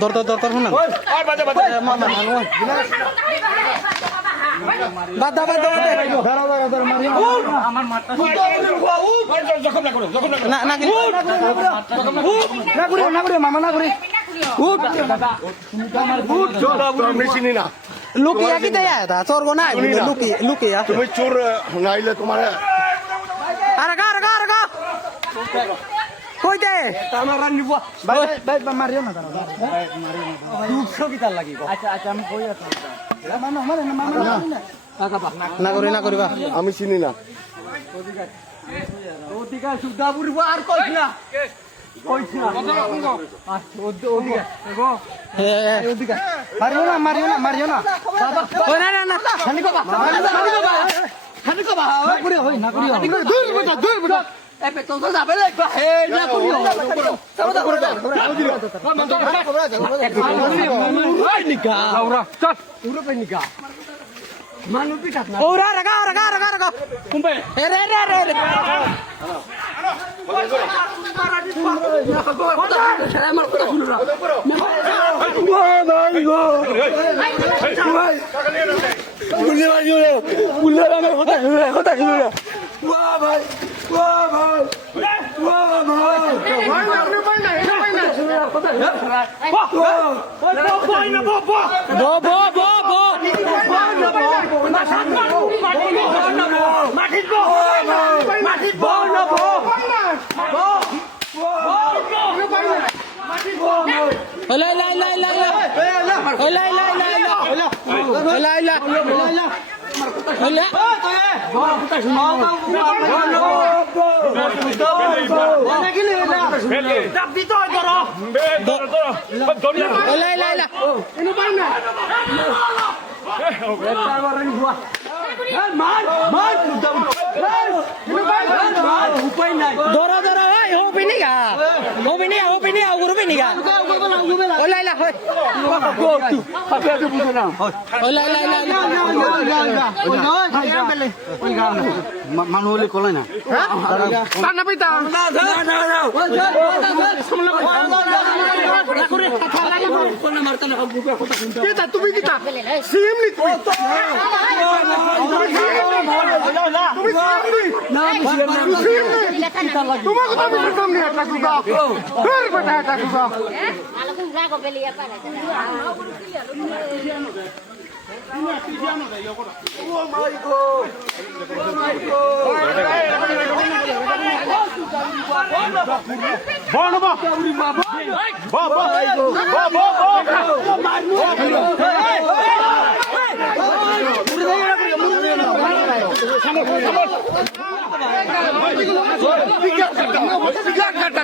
দর শুনান বাদ লুকিয়া কি দেয়া চোর গো নাই লুকিয়া তুমি চোর নাইলে তোমার আরে গা কই দে আমার রান নিব ভাই মারিও না দাঁড়া দুঃখ কি তার লাগি আচ্ছা আমি কই আছি না করিবা আমি চিনি না ওদিকে সুদা বুড়িব আর কইছ না আচ্ছা ওদিকে গো ওদিকে মারিও না বাবা ওই না খানি কবা না করিও হই না করিও দূর বেটা এবে তো যাবে লাগবা হে না করিও সাবধান করে দাও ওই নিকা ওরা চট পুরো পে নিকা মানু পিটাত না ওরা রাগা কুম্বে রে আমার কথা শুনো না মানুহ হলে কলাই না তুমি কি সিমনি তোমার কথা আমি সামনে একটা কুকা ফের বেটা একটা কুকা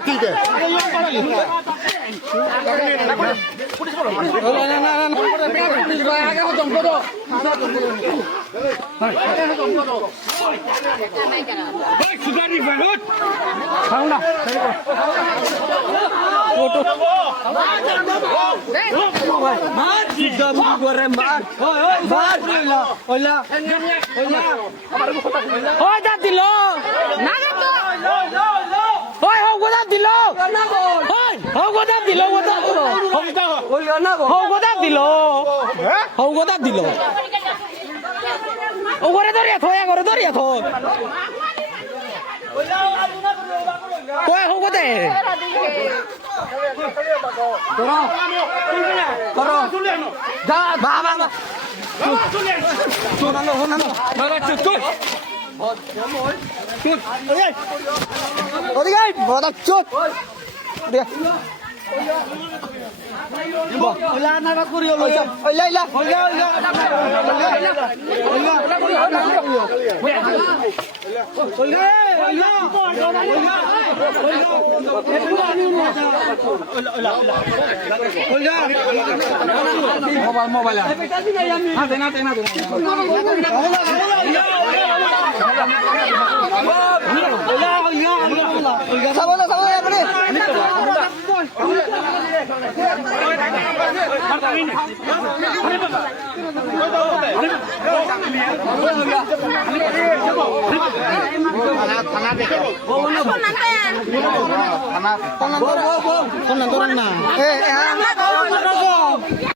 ठीक है Con nang torang na. Eh,